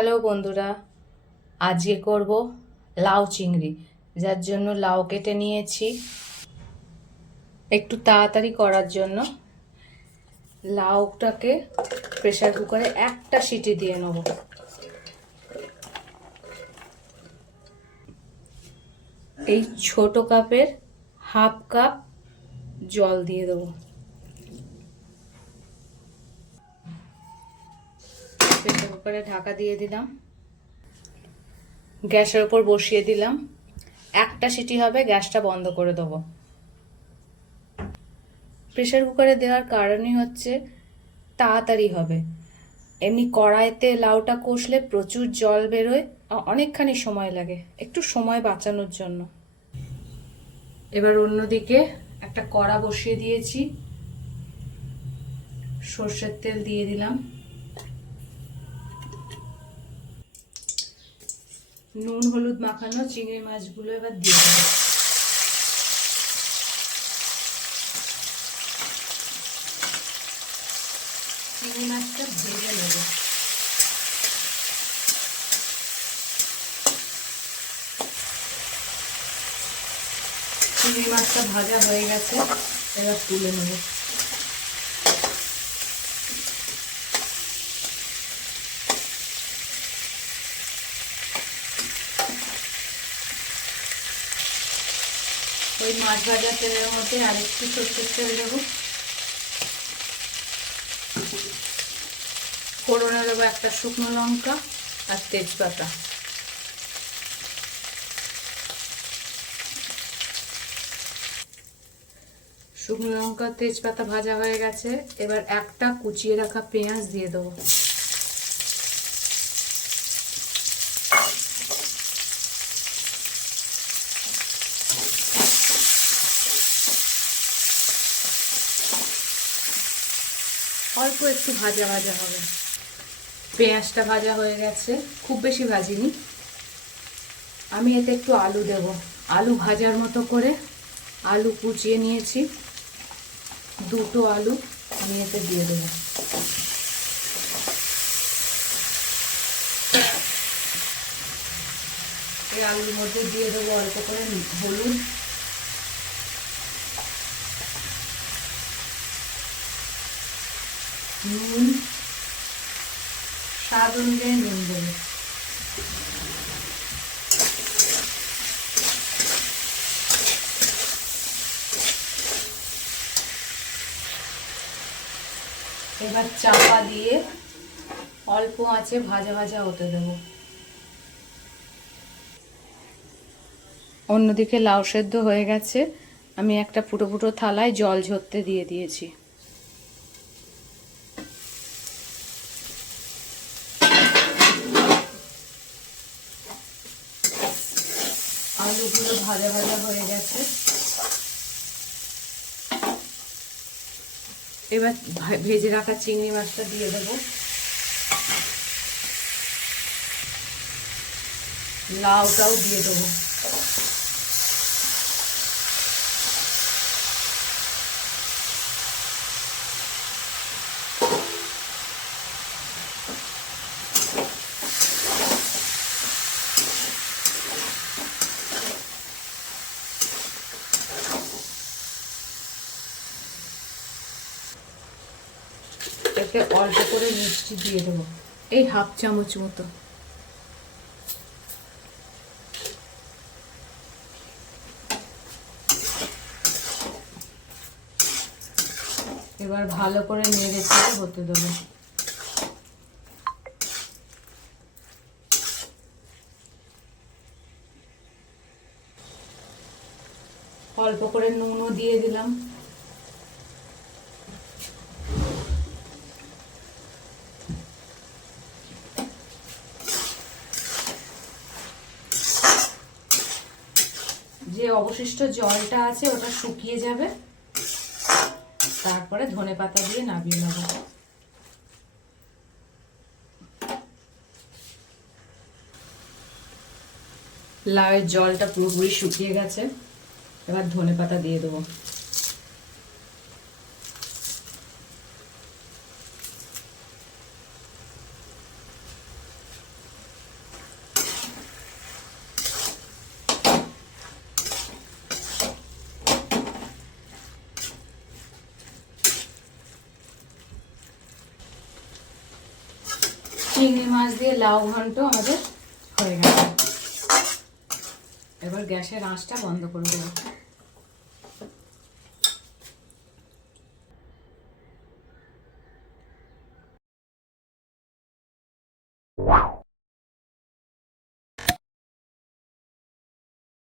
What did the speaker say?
Hello বন্ধুরা, আজকে করব লাউ চিংড়ি। যার জন্য লাউ কেটে নিয়েছি। একটু তাড়াতাড়ি করার জন্য লাউটাকে প্রেসার কুকারে একটা সিটি দিয়ে নেব। এই ছোট কাপের হাফ কাপ জল দিয়ে দেবো। প্রেসার কুকারে ঢাকা দিয়ে দিলাম, গ্যাসের ওপর বসিয়ে দিলাম। একটা সিটি হবে, গ্যাসটা বন্ধ করে দেবো। প্রেসার কুকারে দেওয়ার কারণই হচ্ছে তাড়াতাড়ি হবে। এমনি কড়াইতে লাউটা কষলে প্রচুর জল বেরোয়, অনেকখানি সময় লাগে, একটু সময় বাঁচানোর জন্য। এবার অন্যদিকে একটা কড়া বসিয়ে দিয়েছি, সর্ষের তেল দিয়ে দিলাম, নুন হলুদ মাখানো চিংড়ি মাছগুলো এবার দিয়ে দেবো। চিংড়ি মাছটা ভেজে নেব। চিংড়ি মাছটা ভাজা হয়ে গেছে, এবার তুলে নেব। ওই মাছ ভাজা তেলের মধ্যে আরেকটু সর্ষের তেল দেবো। ফোড়নে দেবো একটা শুকনো লঙ্কা আর তেজপাতা। শুকনো লঙ্কা তেজপাতা ভাজা হয়ে গেছে, এবার একটা কুচিয়ে রাখা পেঁয়াজ দিয়ে দেবো। অল্প একটু ভাজা ভাজা হবে। পেঁয়াজটা ভাজা হয়ে গেছে, খুব বেশি ভাজিনি। আমি এতে একটু আলু দেব। আলু ভাজার মতো করে আলু কুচিয়ে নিয়েছি, দুটো আলু আমি এতে দিয়ে দেব। এই আলুর মধ্যে দিয়ে দেবো অল্প করে হলুদ, নুন, স্বাদ অনুযায়ী নুন দেবো। এবার চাপা দিয়ে অল্প আঁচে ভাজা ভাজা হতে দেবো। অন্যদিকে লাউ সেদ্ধ হয়ে গেছে, আমি একটা ফুটো ফুটো থালায় জল ঝরতে দিয়ে দিয়েছি। আলুগুলো ভাজা ভাজা হয়ে গেছে, এবার ভেজে রাখা চিংড়ি মাছটা দিয়ে দেবো। লাউটাও দিয়ে দেবো। এতে অল্প করে মিষ্টি দিয়ে দেবো, এই হাফ চামচ মতো। এবার ভালো করে নেড়ে চেড়ে হতে দেবো। অল্প করে নুনও দিয়ে দিলাম। যে অবশিষ্ট জলটা আছে ওটা শুকিয়ে যাবে, তারপরে ধনেপাতা দিয়ে নামিয়ে নেব। লাউয়ের জলটা পুরোপুরি শুকিয়ে গেছে, এবার ধনেপাতা দিয়ে দেবো। চিংড়ি মাছ দিয়ে লাউ ঘন্ট আমাদের হয়ে গেছে। এবার গ্যাসের আঁচটা বন্ধ করে দেবো।